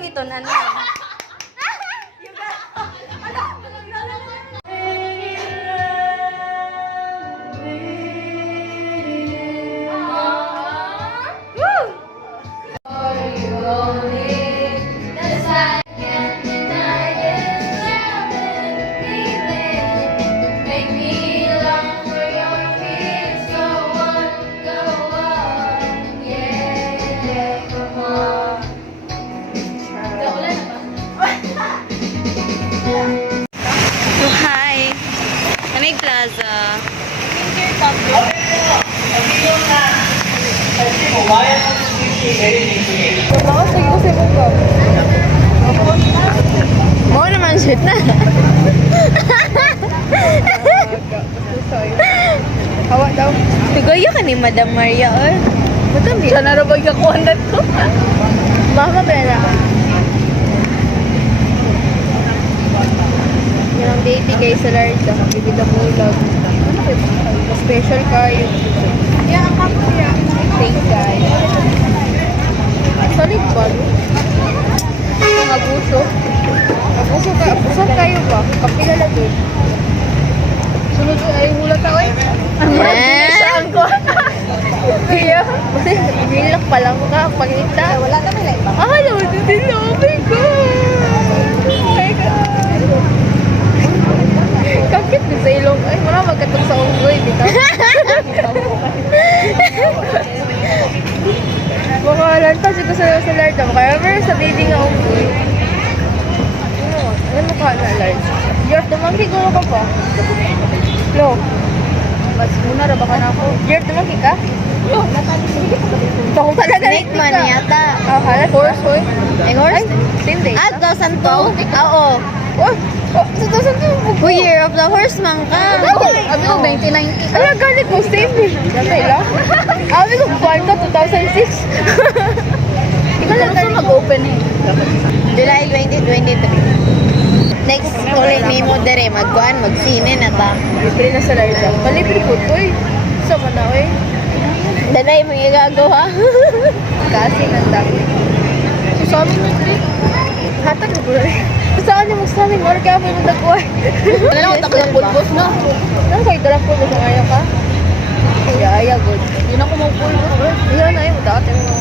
Anong ito na na? Plaza. Mau naman shoot na. Hawak daw. Tugoy ka ni Madam Maria or. Betul ni? Sana rabag ka kuandat ko. Mama pera. Yan ang baby guys sa Larsa. Bibig na bulag. Special kayo. Yeah, ang kapo niya. Thanks guys. Solid ba? Ang abuso. Abuso kayo ba? Kapila lang doon. Sunod ay hula tao eh. Ang saan ko. Kaya, bilak pa lang ka. Pagkita. Wala ka may light pa. Ah, naman din. Oh my God. Oh my God. Kakit din sa ilong. Ay, wala magkatok sa unggoy. Makahalan pa siya sa Larda. Kaya sa baby nga unggoy. Ano mo ka na Larda? Jeff, dumangki ko ka pa. Lo. Mas muna ra baka na ako. Jeff, dumangki ka? Lo. Ako talaga Snake man yata. Ah, halat horse hoy. Ay, horse? Same day. Ah, 2002? Oo. Oh, 2002. Year of the Horse man ka. Abi ko 1990. Ala galit mo same day. Dami lang. Abi ko born ka 2006. Ikaw lang ka mag-open eh. July 2023. Next, ulit ni mo dere, magkuhan, magsine na ta. Libre na sa Larda. Malibre po to eh. Sama na eh. Dalay mo yung gagawa. Kasi nandang. Sa amin yun eh. Hatag na po rin. Saan niyo magsabi mo? Kaya po yung nagkuhay. Wala lang, taklang pulbos na. Ano kayo dalang po sa ayaw ka? Kaya good. Yun ako mag-pulbos bro. Yan ay mo dati mo.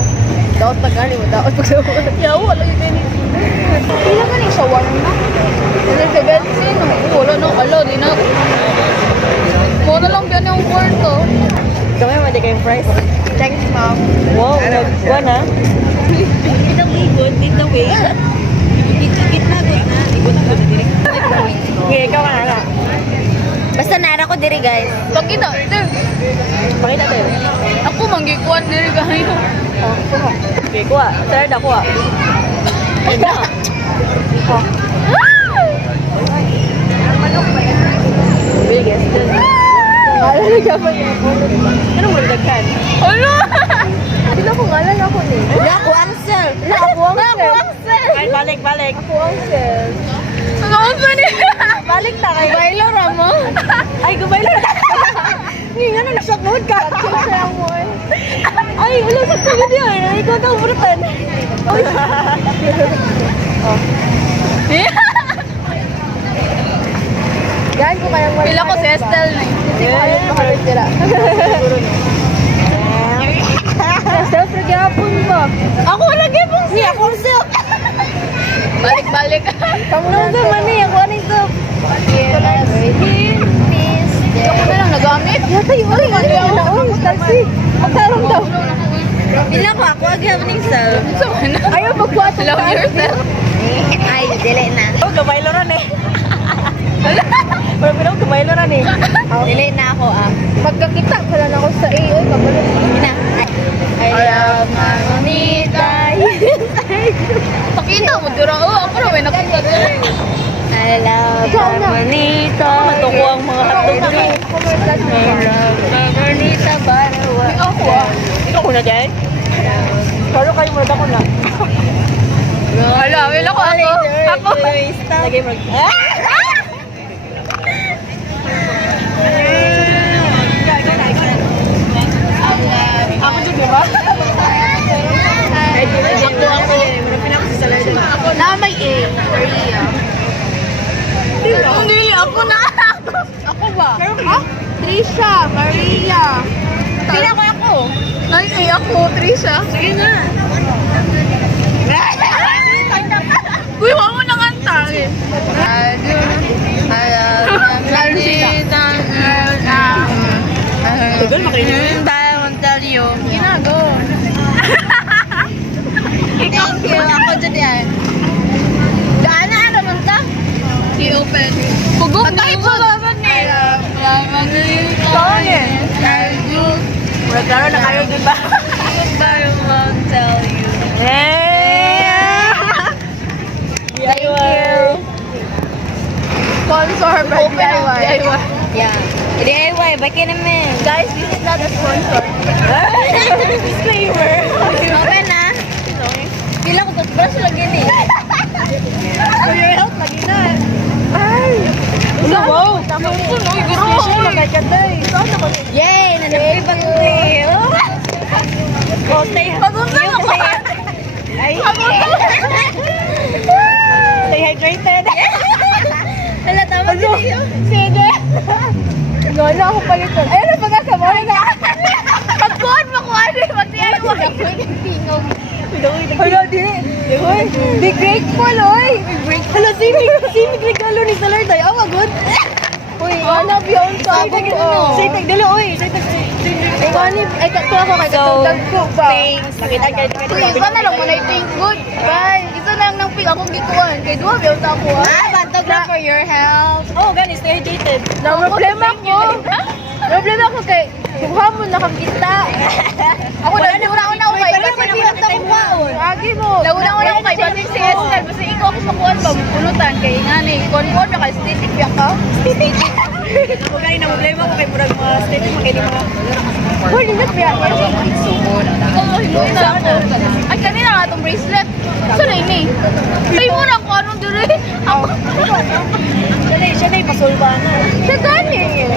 Daot tagali mo. Daot pagsawa. Yawa lang yung ganit. Pila ka rin shawar na. Kasi sa bensin. Wala na. Alo, di na. Muna lang biyan yung kwarto. Kami madi kayong price. Thanks ma'am. Wow, nagkuhan ha? Itang ikot, itang way. Gitna-gut na. Ikot-ikot na diri. Okay, ikaw ka na. Basta nara ko diri guys. Pakita. Pakita tayo. Ako manggikuan diri kayo. Oh, kuha. Okay, kuha. Third ako ah. Ayun na. Oh. Biggest dun. Ngalan ka pa niya. Anong magdagkan? Ano? Sila ko ngalan ako ni. Wala ako ang sir. Wala ako ang sir. Ay, balik. Ako ang sir. Ano ang sir niya? Balik ta kay Bailo Ramo. Ay, gubaylo. Hindi nga nung nasakot ka. Siyempre mo eh. Ay, wala sa video eh. Ikaw daw burutan. Oh. Gaan ko kayang wala. Pila ko si Estelle na. Hindi ko alam makalit sila. Estelle, nagyapon ba? Ako lagi pong siya. Ako siya. Balik. Kamu na Ano man eh. Ako ano ito? Ako na lang nagamit. Yata yun. Ay, ano yun na. Uy, talsi. Magtarong daw. Bilang ko ako agad ning sir. Ayaw magkuha. Love yourself. Ay, dili na. Oh, kabaylo ron eh. Pero bilang kabaylo ron eh. Dili na ako ah. Pagkakita pala na ako sa A. Oy, kabalo. Ina. Ay, manita. Pakita mo, dura. Oh, ako na may nakita dito. I love Ikaw na. Manita. Matuko ang mga hotdog dito. Ako may class mo. Manita barawa. Ako ah. Ikaw ko na dyan? Pero kayo mo ako na. Hala, will ako. Ako. Lagay mo. Ako dyan, di ba? Ako. Pinako sa salad. Trisha, Maria. Pila ko ako. Ay, ako, Trisha. Sige na. Uy, huwag mo nang anta eh. Tugal, makinig. Ginago. Thank you. Ako dyan yan. Gaana ano man ka? Di open. Pugong na Pagkain yun. po naman eh. Saan eh? Wala klaro na kayo, di ba? I won't tell you. Thank you. Sponsor by DIY. Yeah. DIY, baki naman. Guys, this is not a sponsor. Disclaimer. Okay na. Pila ko toothbrush lagi ni. For your health, lagi na. Ay! Wow. Tama mo. Nutrition, magaganda eh. Yay! Nanapay pag Oh, stay. Pagundang ako. Ay. Stay hydrated. Hala, tama Ano? sa'yo. Sige. Gano'n ako palitan. Ayun na pagkasama na. Pagkuhan mo ko ano yung mag-DIY. Hala, di grateful, oy. Hala, sini regalo ni Salar tayo. Awa, good. Uy, hanap yun sa ako. Say tag dalo, oy. Say tag. Ay, kato ako kay katulad ko ba? Thanks. Nakita ka. Uy, isa na lang mo na i-think good. Bye. Isa na lang ng ping akong gituan. Kay duha, biyong sa ako, ha? Bantog na for your health. Oh, gani, stay hydrated. Na problema ko. Problema ko kay duha mo na kang kita. Ako na una-una ko kay Wala mo na wala tayong baon. Agi mo. Nauna-una ko kay Basig si Esther. Basta ikaw ako makuhan ba? Pulutan kay ngani. Kon-kon na kay static biya ka. Ako gani na problema ko kay murag mga state mo kay di mga. Hoy, linat biya. Ikaw mo hinuin na ako. Ay, kanina nga itong bracelet. Saan na ini? Ay, mo na kung anong diri. Ako. Siya na ipasulba na. Sa gani.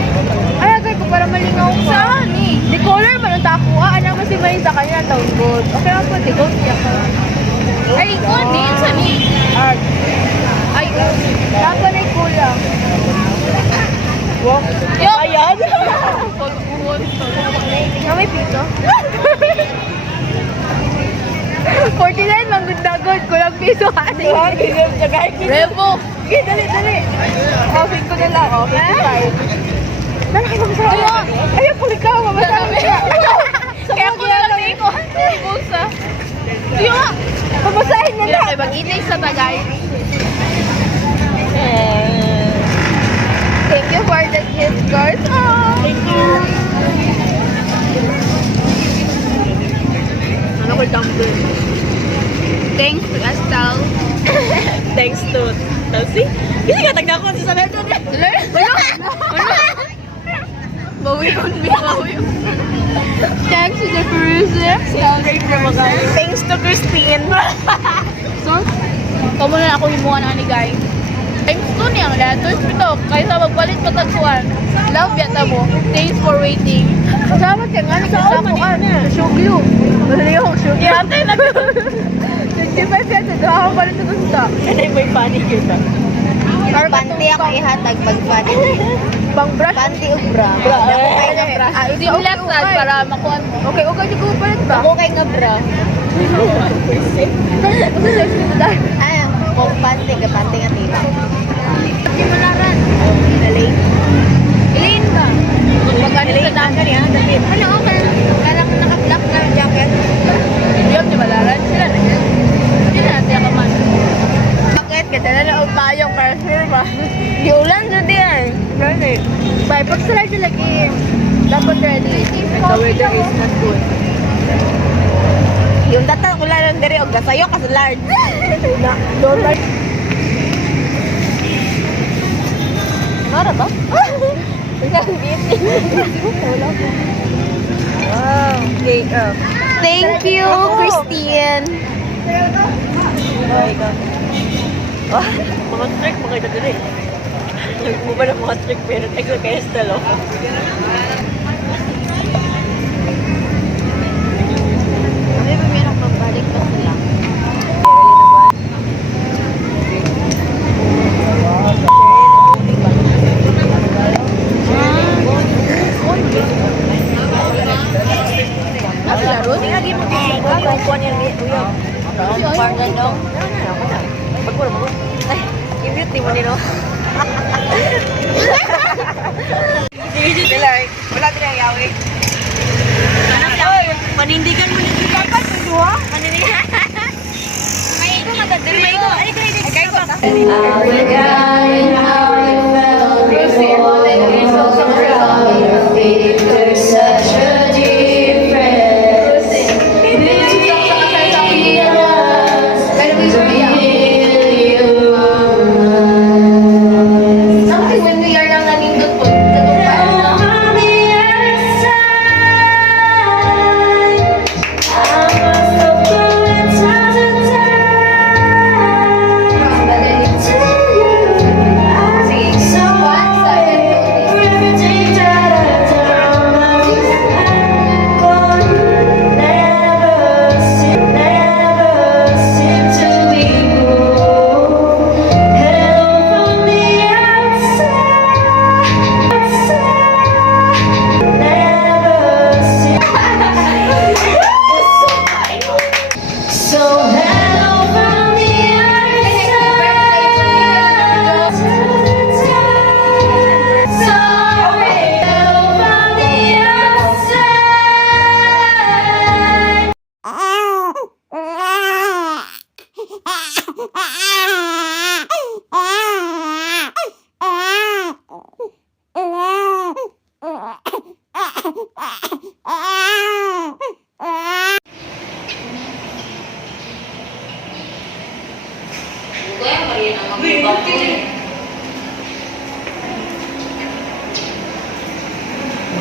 Ay, agay ko para malingaw ka. Saan eh? Di color man ang tako. Ano mo si May sa kanya taon gold. Okay lang po, di gold siya ka. Ay, gold din. Saan eh? Ay, dapat na kulang. Wow. Yo! Ayan. Pagbuhon. Nga may pito? 49 man good na good. Kulang piso kasi. Revo. Sige, dali, dali. Oh, 5 na lang. Oh, 55. Lalaki mo sa iyo. Ayaw po ikaw. Mamasabi ka. Kaya ko na lang iko. Busa. Di ba? Pamasahin na lang. Mag-inay sa bagay. Thank you for the gift, guys. Oh. Thank you. Ano ko dumpling? Thanks to Astal. Thanks to Tulsi. Hindi ka tagda ko sa salat doon. Bawi yun, bawi yun. Thanks to the producer. Thanks to Christine. So, kamo na ako himuha na ni guys. Thanks to niyang letters ito. Kaysa magpalit patagpuan. Love yata mo. Thanks for waiting. Kasama ka nga. Sa ako Shuglu. Madali ako Shuglu. Yate na 25 yata. Doon ako palit ito sa Ano yung may panic yun ba? Panty ako ihatag pag panty. Pang brush. Panty o bra. Bra. Ako kay nga bra. Team left side para makuha mo. Okay, okay. Di ko palit ba? Ako kay nga bra. Ay, kung panty ka, panty nga tila. Hindi mo naran. Dali. Elaine ba? Pag ano sa dagat yan? Ano, okay. Parang naka-black na jacket. Yun, di ba laran? Sila na yan. Hindi na natin ako man. Bakit? Ganda na lang ang tayong perfil ba? Di ulan sa diyan. Right. Bye, pag sila lagi. Dapat ready. The weather is not good. Yung data ko lang diri og gasayo kasi large. Don't like. Mara ba? Wow. Okay. Thank you, Christine. Oh my God. Ah, mga trick mga ito din eh. Mo ba ng mga trick pero tayo kay Estelle. Kami ba meron pagbalik pa sila? Partner daw. Pagpura mo. Ay, i-mute mo nilo. Sige, sila. Wala din ang yawi. Panindigan mo na dito. Panindigan. May ito madadali. May ito. Ay, ito. Our God and how it felt before we saw your figure, such a difference between us. Really Something when we are nang nanindot po. on the outside, I must have put time to time to you. I think so. Everything that I've done, I'm gone. Never seem to be moved. Hello from the outside, never seem. So hello from the outside. Sorry, hello from the outside.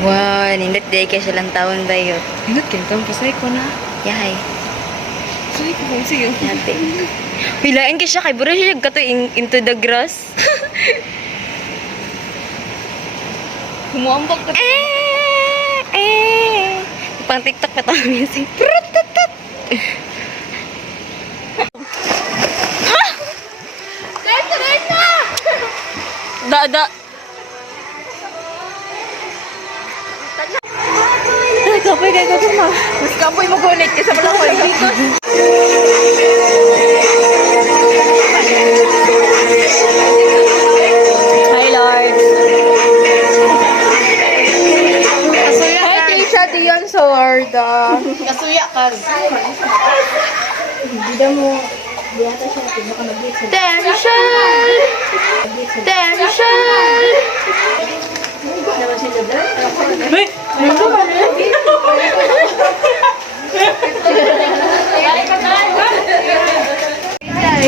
Wow, nindot day kaya silang taon ba yun? Ingat kayo kang pasay ko na. Yahay. Sige ko kung sige. Yate. Hilain ka siya kay buro siya kato into the grass. Humuambak ka. Pang TikTok pa tayo music. Da. Kapoy kayo ko na. Mas kapoy mo gunit kasi wala ko. Hi, Lord. Hi, Keisha Dion Sawarda. Kasuya ka.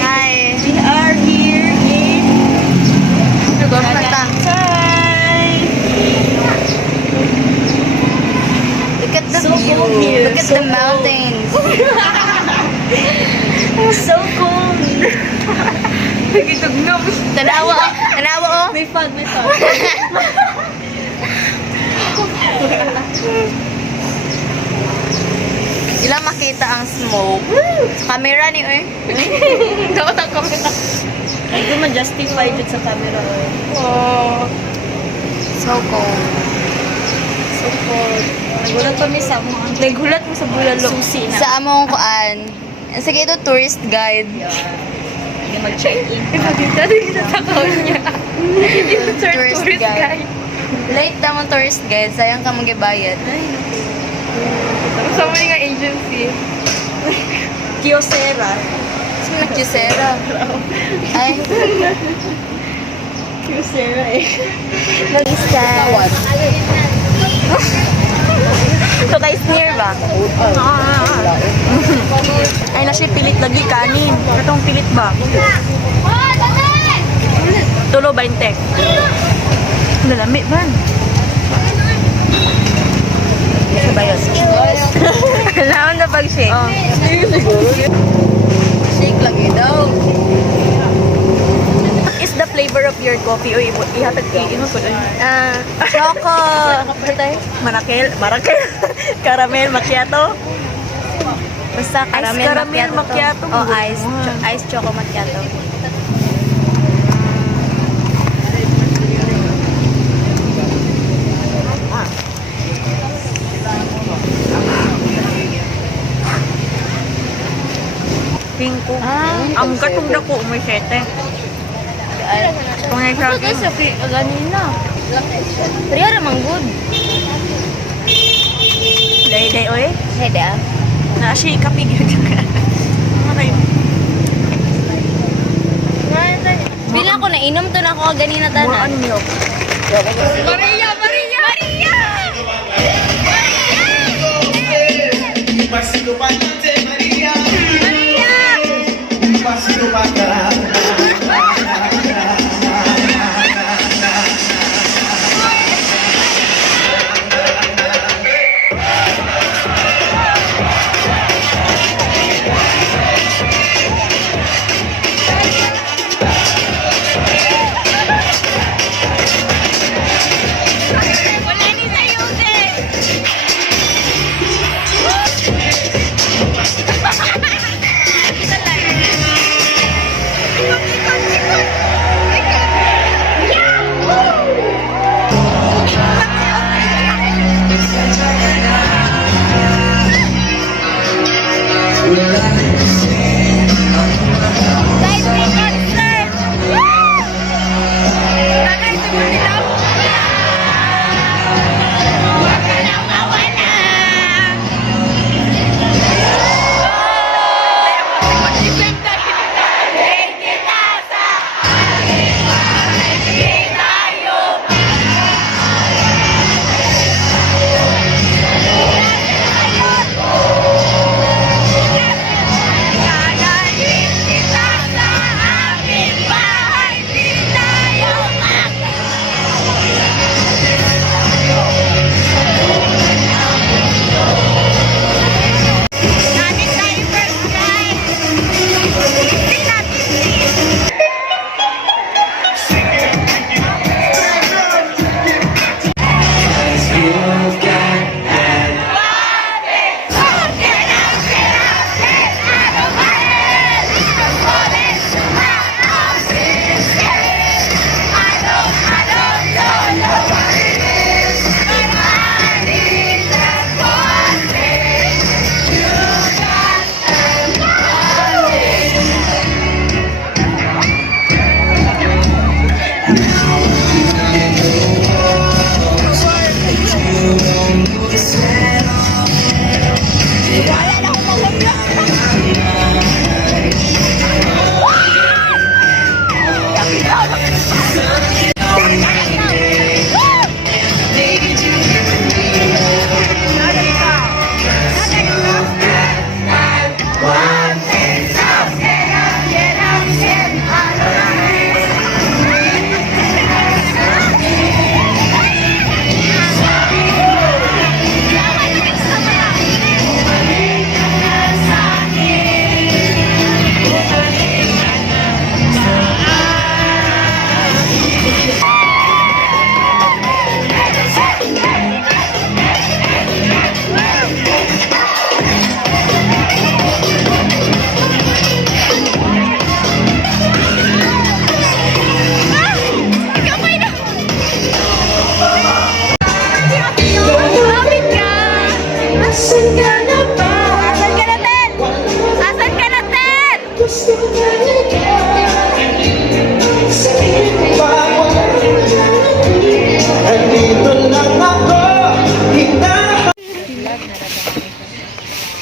Hi. We are here in Tagaytay. Look at the So view. cold here. Look at So the cold. mountains. So cold. Tanawa. Tanawa oh. May fun. Sila makita ang smoke. Sa camera ni oy. Dapat ang camera. Hindi ko ma-justify dyan sa camera. Oh. So cold. So cold. Nagulat kami sa mga. Nagulat mo sa bulalo. Susi na. Sa among kuan. Sige ito tourist guide. Hindi mag-check-in. Tourist guide. Late naman tourist guide. Sayang ka magibayad. Sa mga agency. Kyocera. Sino nag-Kyocera? Ay. Kyocera eh. Mag-isa. Ito guys, near ba? Ay na siya pilit lagi kanin. Itong pilit ba? Tulo 20. Lalami ba? Sa bayos. Kailangan na pag-shake. Oh. Shake lagi daw. What is the flavor of your coffee? Uy, ihatag iinom ko doon. Choco. Marakel. Caramel macchiato. Basta caramel, caramel macchiato. Oh, ice choco macchiato. 5. Ang gatong dako may 7. Pangay sa akin. Okay, ganina. Priya ramang good. Day, oy. Heda. Na-shi kapig yun. Ano tayo? Bilang ko nainom to na ako ganina More tanan. on milk. Maria! Un pasito para adelante, María. Un pasito para atrás.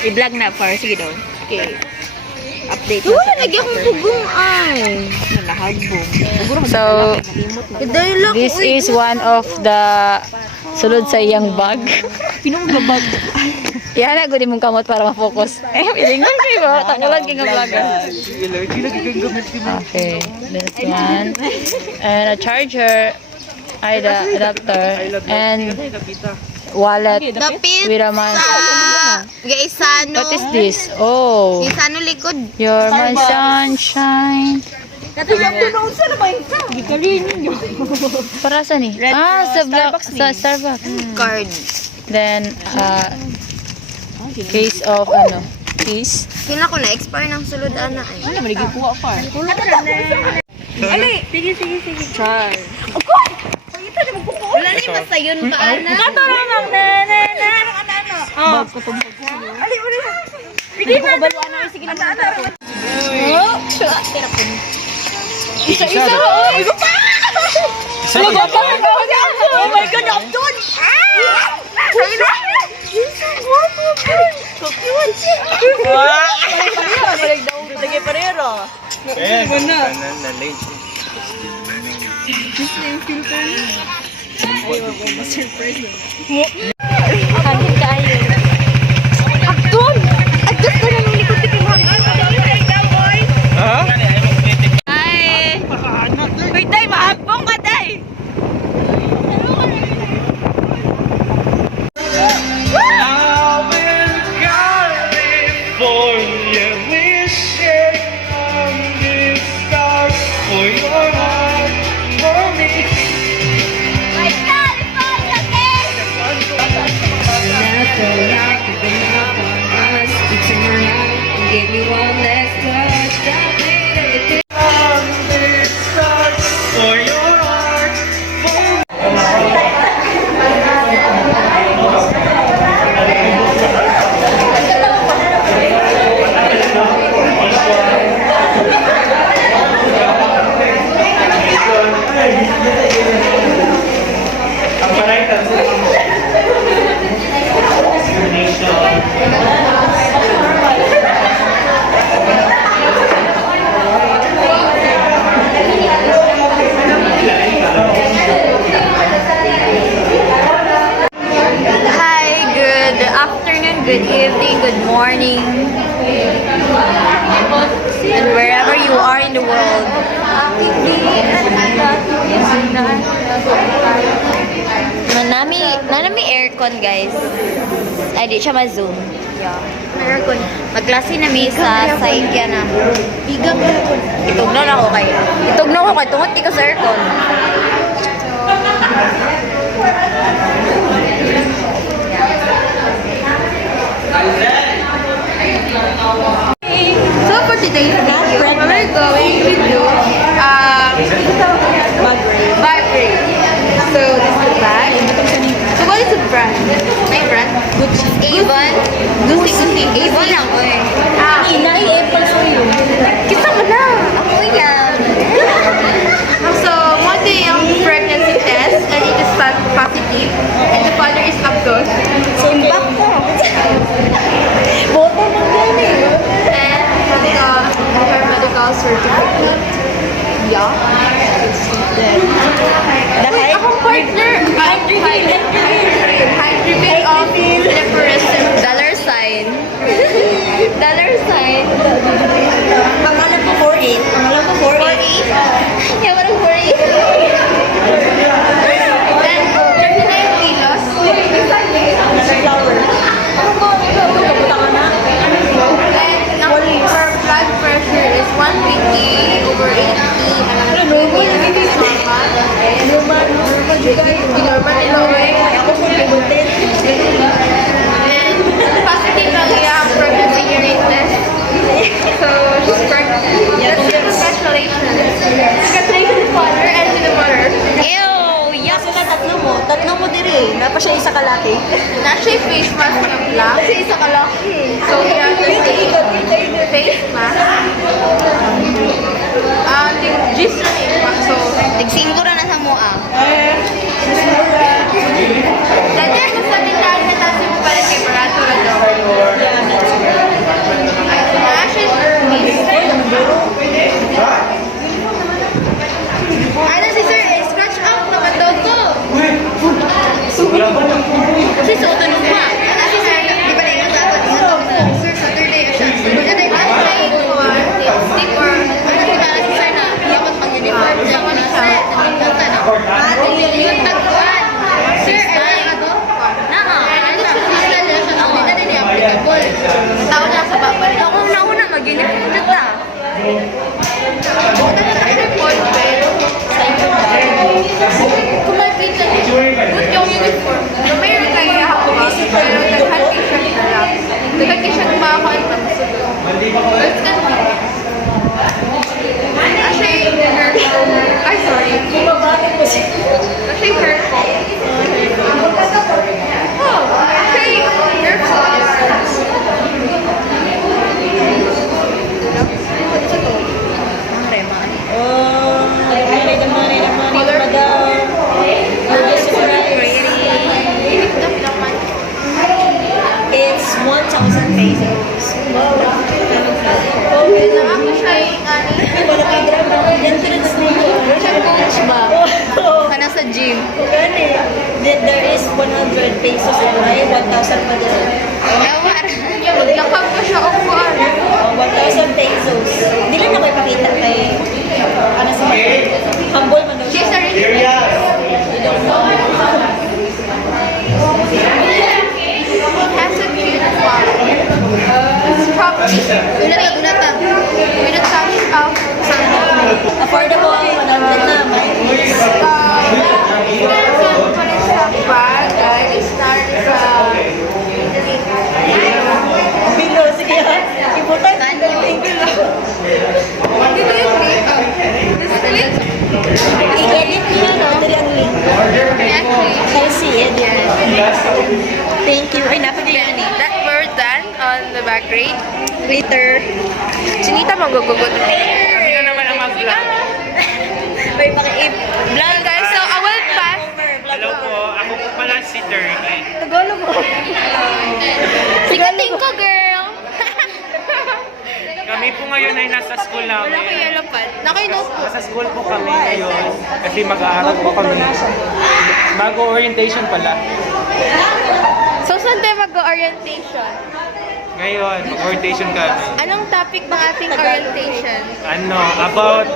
I-vlog na par. Sige daw. Okay. Update. Wala lagi akong pugong ay. Nalahagbong. So, this is one of the sulod sa iyang bag. Pinunggabag. Yan na, gudi mong kamot para ma-focus. Piling lang kayo. Tangalan kayo nga vlogger. Okay, this one. And a charger. Ay, the adapter. And wallet. Dapit With a man. Gaisano. What is this? Oh, Gaisano likod. you're my sunshine. Natuyap ko noon sa naman ka. Gigalin ninyo. Para saan ni? Sa Starbucks. Card. Then, case of keys. Kina ko na expire ng sulod ana ay. Ano man gikuha par. Ali, sige. Char. Wala ni masayon ka ana. Kato lang na. Ano. Bag ko tumbog. Ali. Sige na. Baluan na sige na. Isa-isa. Oh my God, Abdon! So cute! Lagi parero. Hangin kayo. Abdul! Adjust na lang likod ni Kim Hangin. Hi! Wait, tay, mahabong ka, tay! Out in California, wishing on the stars for your heart, for me. On the stars for your heart, for me. Hi, good afternoon, good evening, good morning, and wherever you are in the world. Nanami aircon, guys. Ay, di siya ma-zoom. Yeah. Aircon. Magklase na mi sa Saigya na. Bigang aircon. Itugnaw na ako kay. Itugnaw ko kay tungod di ko sa aircon. So for today's video, we're going to do bag raid. So this is the bag. So what is the brand? My brand? Gucci. Avon. Gucci. Avon lang, oy. Nai-apple sa'yo. Kita mo na. Ako yan. So one day yung pregnancy test and it is positive and the father is Abdul. Simbak ko. Boto mo yan eh. And her medical certificate. Yeah. Dahil? Akong partner. Hydrogen of leprorism. Dollar sign. Dollar sign. Pangalan ko 48. Pangalan ko 48. Yung parang 48. And 39 kilos. Flower. And her blood pressure is 150/80. And normal and positive lang yung pregnancy urine test. So she's pregnant. Congratulations. Congratulations, father and to the mother. Ew, yuck. Kasi na tatlo mo diri. Napa siya isa kalaki. Actually, face mask ng black. Kasi isa ka laki. So we have to take face mask. Yung gist na yung so Tigsingko na sa mua. dati ako sa tindahan na tayo mo pala kay Barato na daw. Actually, Wala ka drama. Entrance nito. Coach ba? Kana sa gym. Gani. There is 100 pesos and may 1,000 pa din. Ewan. Maglakag pa siya o kuan. 1,000 pesos. Hindi lang ako ipakita kay ano sa mga. Humble man daw siya. She's a rich has a cute flower. It's probably Gunata. We don't talk about Affordable ang 100 na. bag. Guys, started sa Bilo, sige ha. Ibutan. Thank you lang. dito yung makeup. This link. I-edit niya no? Dali ang link. Actually, I see it. Thank you. Ay, napagyan eh. that we're done on the back grade. Later. Sinita magugugot. Kami na naman ang mag-vlog. May paki-vlog Guys, so I will pass. Hello po, ako po pala si Turkey. Tagalog mo. Sigating ko, girl. Kami po ngayon ay nasa school Wala ko namin. yellow pad. Naka-notebook. Nasa school po kami ngayon kasi mag-aaral po kami. Mag-orientation pala. So, saan tayo mag-orientation? Ngayon, mag-orientation kami. Anong topic ng ating orientation? Ano, about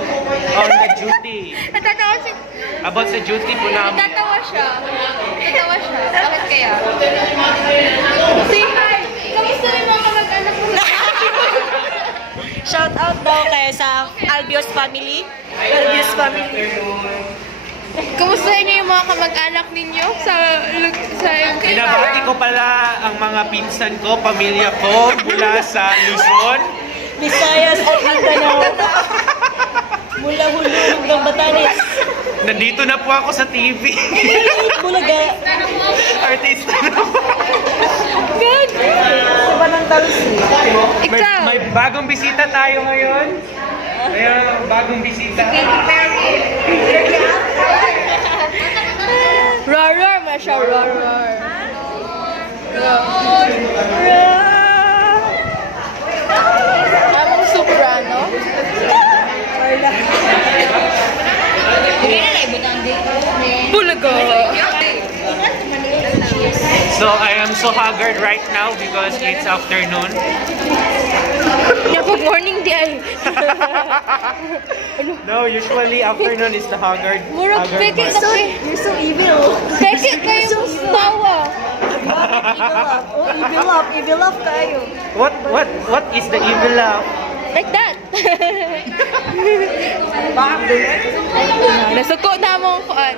on the duty. Natatawa siya. About sa duty po namin. Natatawa siya. Bakit kaya? Say hi! Kamusta yung mga kamag-anak mo? Shout out daw kayo sa Albios family. Albios family. Kamusta niyo yung mga kamag-anak ninyo sa yung Binabati ko pala ang mga pinsan ko, pamilya ko mula sa Luzon. Visayas at Mindanao. Mula Hululog ng Batanes. Nandito na po ako sa TV. Bulaga. Artista na po. Good. Iba ng talsi. May, Ikaw. may bagong bisita tayo ngayon. Ayun, bagong bisita. Roar, masya roar. Among soprano. Bulaga. So I am so haggard right now because it's afternoon. Good morning, di ay. No, usually afternoon is the haggard. Murag peke month. na You're so evil. Peke kayo tawa. Evil up. Evil up tayo. What is the evil laugh? Like that. Nasuko na mo kuan.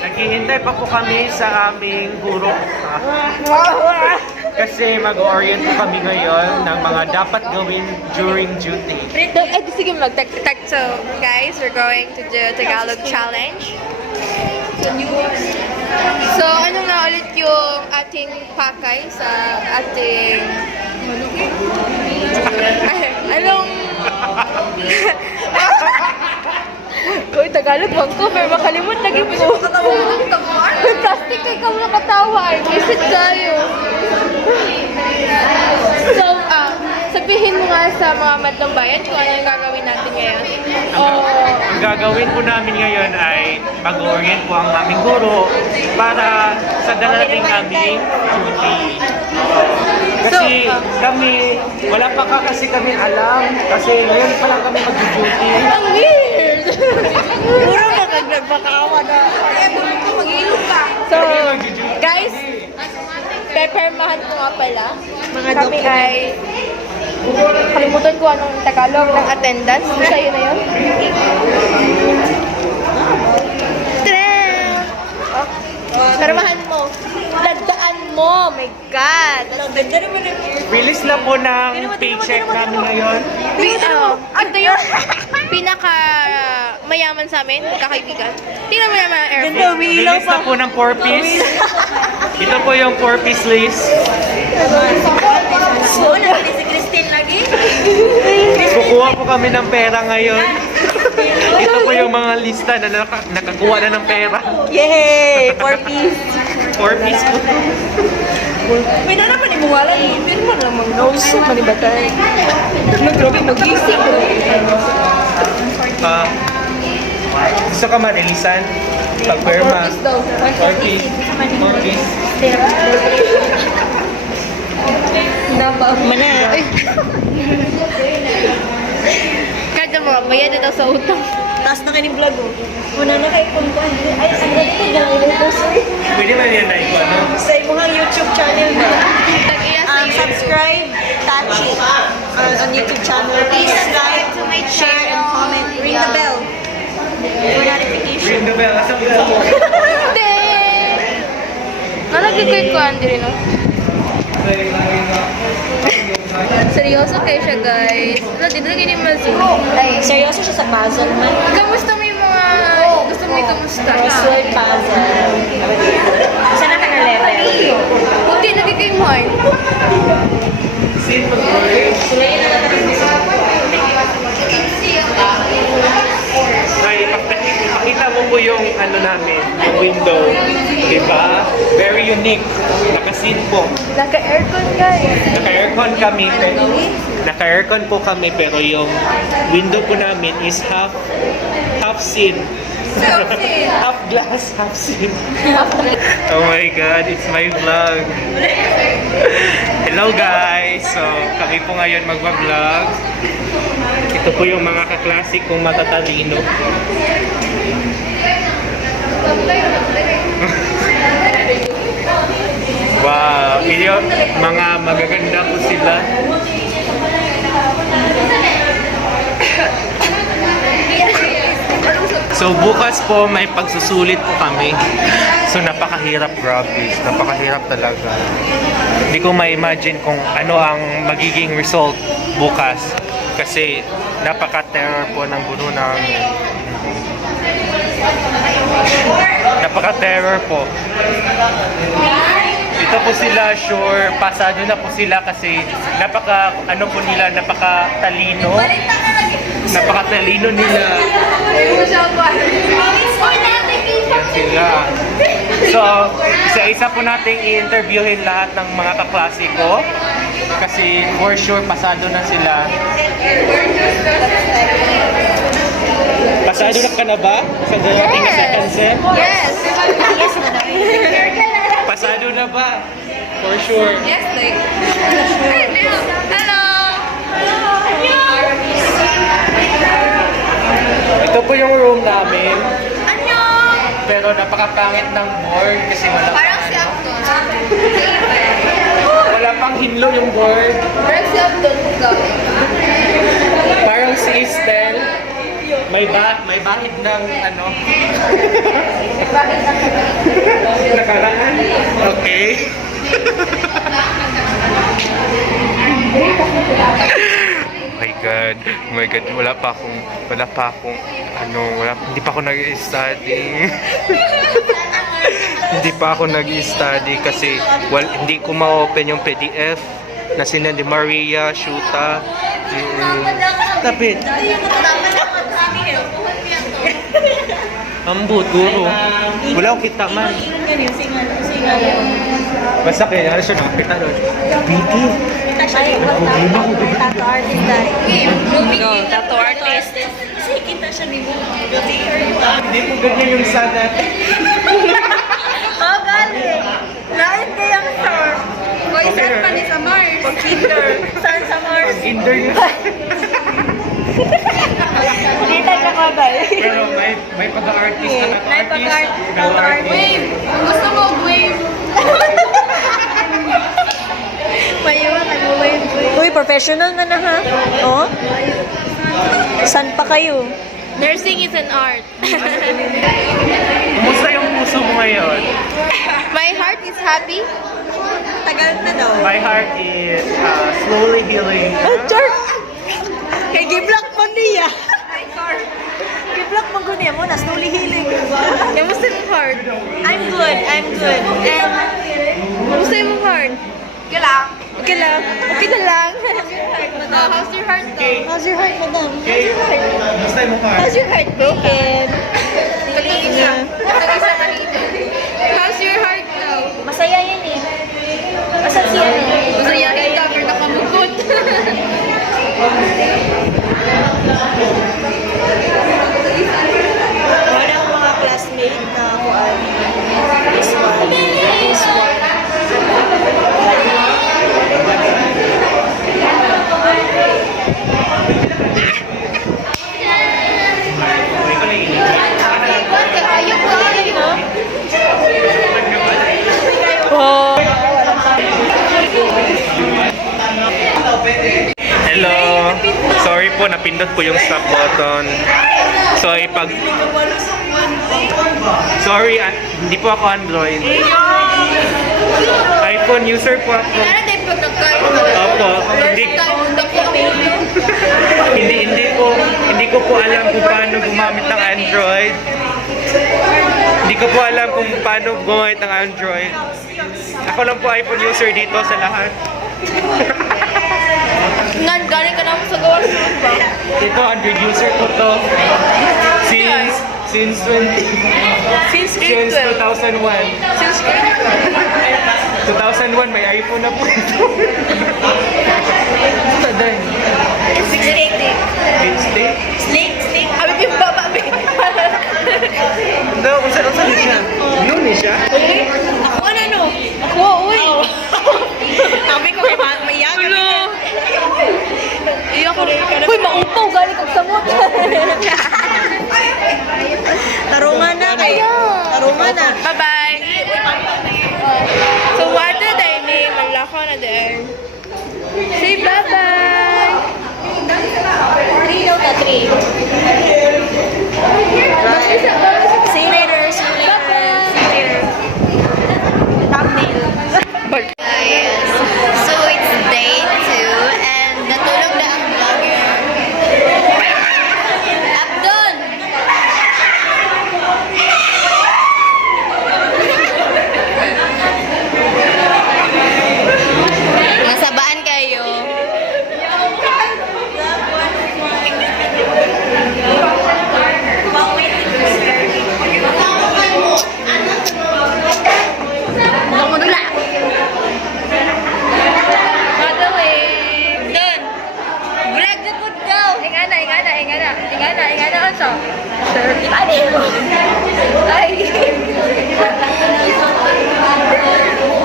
Naghihintay pa po kami sa aming guro. Kasi mag-orient po kami ngayon ng mga dapat gawin during duty. Ay, sige mag-tag. So, guys, we're going to do Tagalog challenge. So, ano na ulit yung ating pakay sa ating... Anong... Uy, Tagalog bang ko, pero makalimut lagi po. Plastic kay kang nakatawa, ay visit tayo. So, sabihin mo nga sa mga madlang bayan kung ano yung gagawin natin ngayon. Ang gagawin po namin ngayon ay mag-orient po ang aming guro para sa darating aming duty. Kasi kami, wala pa kasi kami alam kasi ngayon pa lang kami mag-duty. Ang weird! Puro nagpakawa na. So, guys, pepermahan ko nga pala. Kami ay kalimutan ko anong Tagalog ng attendance. Sa'yo na yun. Permahan mo. Landaan mo. My God. Ganda naman yung Release na po ng paycheck namin ngayon. Ito yung pinaka mayaman sa amin, kakaibigan. Tingnan mo naman ang Ganda, airport. umiilaw Release pa. na po ng 4-piece. Ito po yung 4-piece list. So, natin si Christine lagi. Kukuha po kami ng pera ngayon. Ito po yung mga lista na nakakuha na ng pera. Yay! 4-piece. 4-piece po. May na naman imuwala. Pero mo naman no. So, manibatay. Grabe, mag-isip. Gusto ka marilisan? Pagperma. Is daw. 40. 40. Mana. Kada mo, bayad na daw sa utang. Taas na kayo ni vlog oh. Una na kayo kung ay, ang ganito gano'n ito sir. Pwede ba yan na ito, ano? Sa imong YouTube channel ba? Tag-iya sa YouTube. Subscribe, Tachi, on YouTube channel. Please like, share, and comment. Ring the bell for notification. Ring the bell. Asang bell mo? Hindi! Nalagay ko yung rin, no? Seryoso kayo siya, guys. Dito lagi ni Mazu. Seryoso siya sa puzzle man. Kamusta mo yung mga... Gusto mo yung kamusta? Crossword puzzle. Saan ka na level? Hindi, nagiging hard. Sin mag-work. Ay, ipakita mo po yung ano namin, yung window. Diba? Very unique. Nakasin po. Naka-aircon, guys. Naka-aircon kami. Naka-aircon po kami pero yung window po namin is half scene. Half glass, half scene. Oh my god, it's my vlog. Hello guys! So, kami po ngayon magba-vlog. Ito po yung mga kaklase kong matatalino. Wow! Yung mga magaganda po sila. So bukas po may pagsusulit po kami. So napakahirap, grabe. Napakahirap talaga. Hindi ko ma-imagine kung ano ang magiging result bukas. Kasi napaka-terror po ng buno namin. Napaka-terror po. Ito po sila, sure, pasado na po sila kasi napaka-talino. Napaka-talino nila. Yan sila. So, isa-isa po nating i-interviewin lahat ng mga kaklase ko. Kasi for sure, pasado na sila. Pasado na ka na ba? Sa darating na second sem? Yes! Yes na na. Pasado na ba? For sure. Yes, like... Hello! Ito po yung room namin. Annyeong! Pero napakapangit ng board kasi Parang si Abdon. wala pang hinlo yung board. Parang si Abdon. Parang si Estel. May bahid ng ano. Nakaraan. Okay. Oh my God, hindi pa ako nag-study. Hindi pa ako nag-study kasi hindi ko ma-open yung PDF na sinend ni Maria, Shuta. Tapit. Ambot, guro. Wala akong kita man. Basta kaya siya nakapita doon. BT. Tato artist dahil. No, tattoo artist. Kasi kita siya ni Mo. Hindi po ganyan yung sana. Oh, galing. Lain kayang star. Boy, saan pa ni sa Mars? Kinder. Saan sa Mars? Kinder yun. Kita siya ko ba? Pero may pag-artist na May pag-artist. Wave! Kung gusto mo, wave! Mayawa ka mo wave. Uy, professional na ha. Oh? San pa kayo? Nursing is an art. Kumusta yung puso mo ngayon? My heart is happy. Tagal na daw. My heart is slowly healing. Char! Kay Giblock mo niya. Giblock mo ko niya mo na slowly healing. Kamusta yung heart? I'm good. And Kamusta yung heart? Okay lang. Okay lang. Okay na lang. How's your heart though? how's your heart, madam? Okay. Kumusta yung heart? How's your heart broken? Pag-isa. Pag-isa mahina. How's your heart now? Masaya yan eh. Asan siya? Masayahin ka, pero nakamukot. Wala akong mga classmate na kuan. This one. This one. Hello! Sorry po, napindot ko yung stop button. So, Sorry, hindi po ako Android. iPhone user po ako. Ano tayo pag nagkain? Opo, hindi ko po alam kung paano gumamit ng Android. Hindi ko po alam kung paano gumamit ng Android. Ako lang po iPhone user dito sa lahat. Galing ka naman sa gawa ba? Ito, Android user ko to. Since 2001. Since Since 2001. Since grade 12. 2001, may iPhone na po ito. Taday. Snake. Snake? Snake. Abi yung baba, abi. Hindi, unsa ni siya? Blue ni siya? Ako na no. Ako, uy. Sabi ko kay Maya. Iyak ko. Uy, maupaw. Galing kang samot. Tarungan na kay. Tarungan na. Bye-bye. So, what did I name? Ang lako na there. Say bye-bye. 3 daw ta, 3. See you later. See you later. See you later. Thumbnail. Guys, so it's day 2 and natulog na ang vlogger. Abdon! Nasabaan kayo. Namudula. By the way. Abdon! Vlog na po daw. Ingana. Ano? Sir, ay.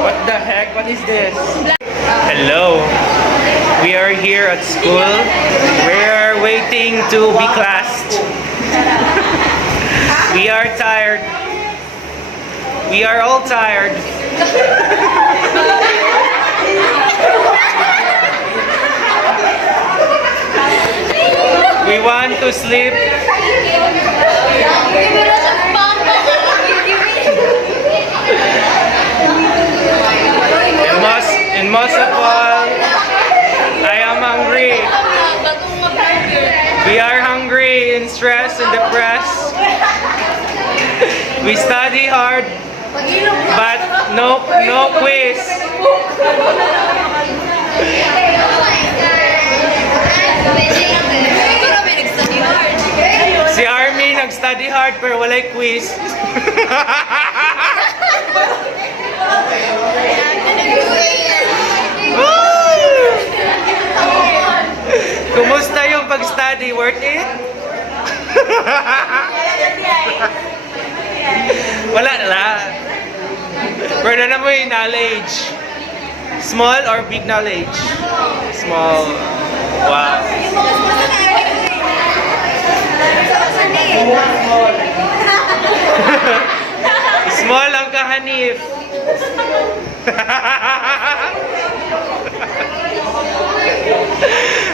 What the heck? What is this? Hello. We are here at school. We are waiting to be classed. We are tired. We are all tired. We want to sleep. And most of all, I am hungry. We are hungry and stressed and depressed. We study hard, but no quiz. Si Army nag-study hard pero walay quiz. Kumusta yung pag-study? Worth it? Wala na lang. Pero na mo yung knowledge. Small or big knowledge? Small. Wow. Small ang kahanif.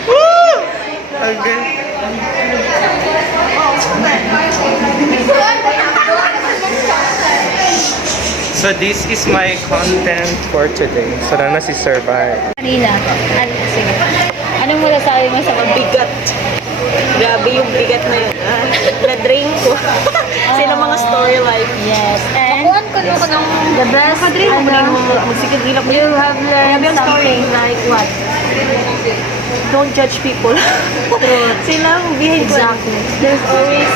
Woo! Okay. So this is my content for today. So na si Survive. Kanina. Sige. Anong masasabi mo sa Bigat. Grabe yung bigat na yun. Na-drain ko. Sila mga story life. Yes. And The best, magsigil-gilap mo. you have learned Yung story, like what? Don't judge people. Sila, behind Exactly. There's always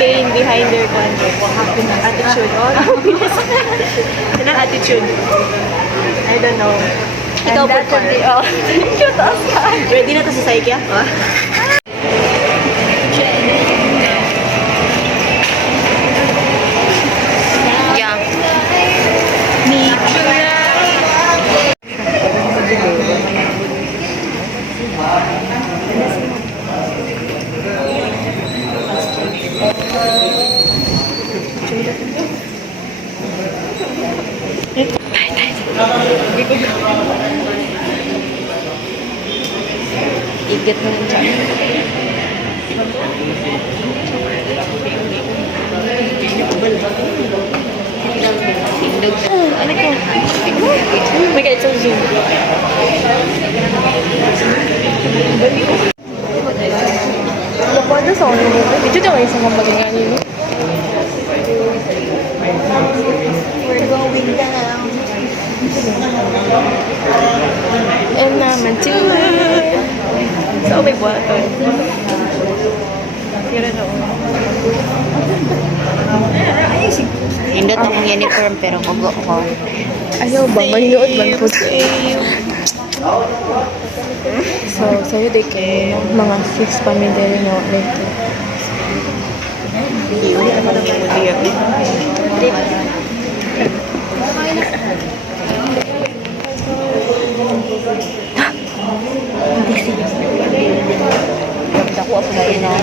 pain behind their attitude. Oh, happiness. Sila attitude. I don't know. Ikaw po pa. Ready na to sa Saikya? Igat mo yung tiyan. Tindog. Ano ko? May kahit sa Zoom. Nakuha sa ano mo. Dito daw isang kambagangan yun. We're going down. And naman sila. So, may buhaton. Kira na Indot akong uniform pero kugo ko. ayaw ba? Maninuod man po. So, sa'yo di kayo mga 6 pamilya rin na wala ito. Hindi naman ang mga Ako ako na rin ako.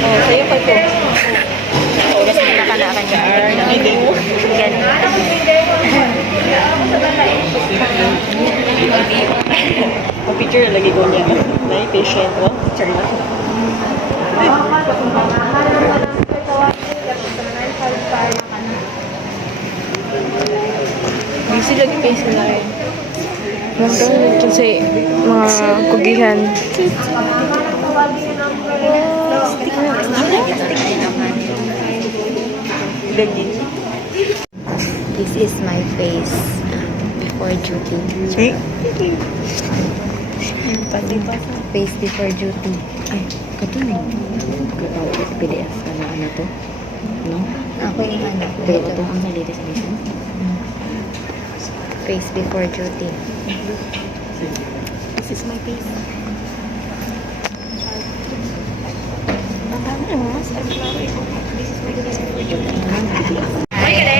Oh, sa'yo pa ito. Oras na nakanaan ka. Pa-picture na lagi ko niya. May patient, no? Picture na. Busy lagi kayo sila eh. Nandun kasi mga kugihan. Lagi. This is my face before duty. Face before duty. Ay, kato na. PDF. Ano to? No? Ako yung ano. Pero ito ang nalito sa mission. Face before duty. This is my face. Ang dami ng mas. This is my face before duty. Day 2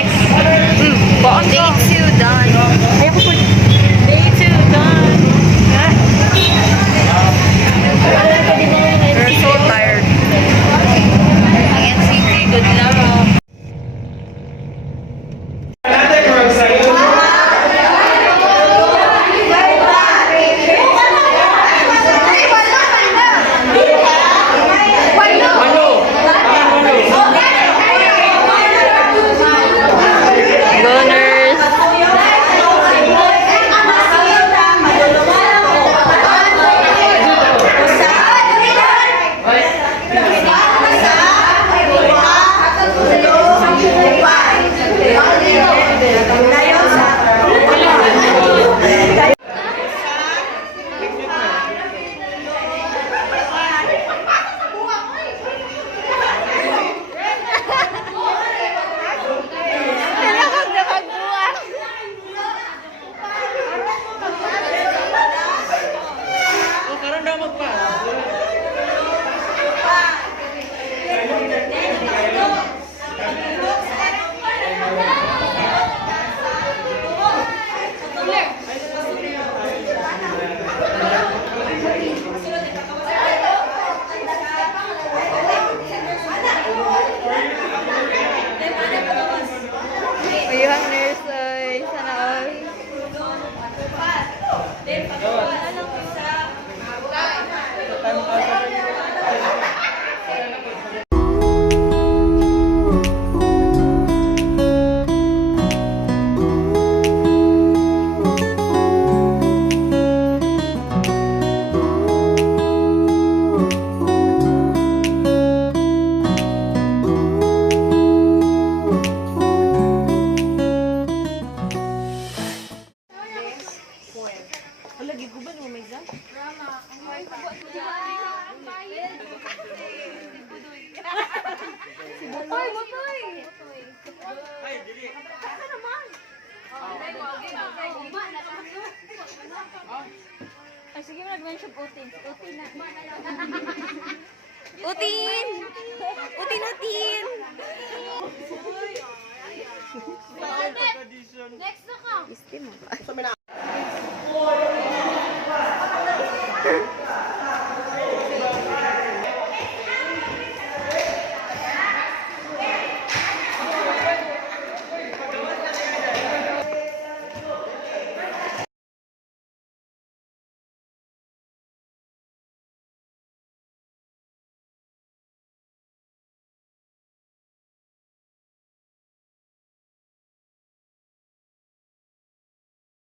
done. Ayaw ko po. Day 2 done. We're so tired. Ang NCT, good lang. Ayun, nurse, ay, sana all. Lagi ko ba may exam? Ay, sige, nag-mention Utin. Utin na. Utin! Utin, Utin! Next na ka! Isti mo ba?